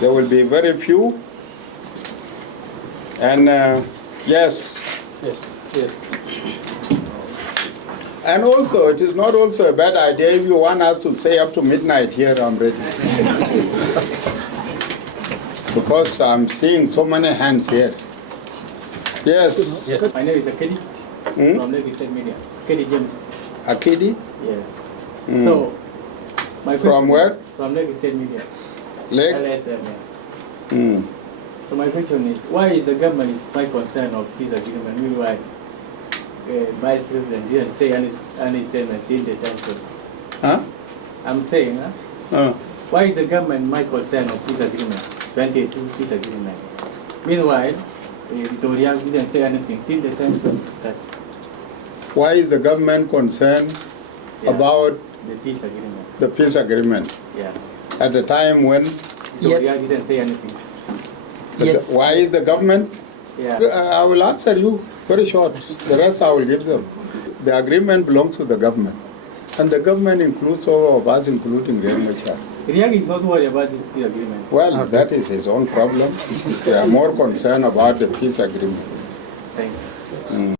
There will be very few. And yes. Yes. Yes. And also, it is not also a bad idea if you want us to stay up to midnight here, I'm ready. Because I'm seeing so many hands here. Yes. Yes. My name is Akedi from Lagos State Media. Akedi James. Akidi? Yes. So, my From where? From Lagos State Media. Lake? LSM. Yeah. So my question is, why is the government is quite concerned of peace agreement? Meanwhile, Vice President didn't say any statements in the tension. Huh? I'm saying, why is the government my concern of peace agreement? 22 peace agreement. Meanwhile, Victoria didn't say anything since the tension started. Why is the government concerned about the peace agreement? The peace agreement. Yeah. At the time when Victoria didn't say anything. Why is the government? Yeah. I will answer you very short. The rest I will give them. The agreement belongs to the government. And the government includes all of us, including Readiness. Riek is not worried about this peace agreement. Well, that is his own problem. We are more concerned about the peace agreement. Thank you.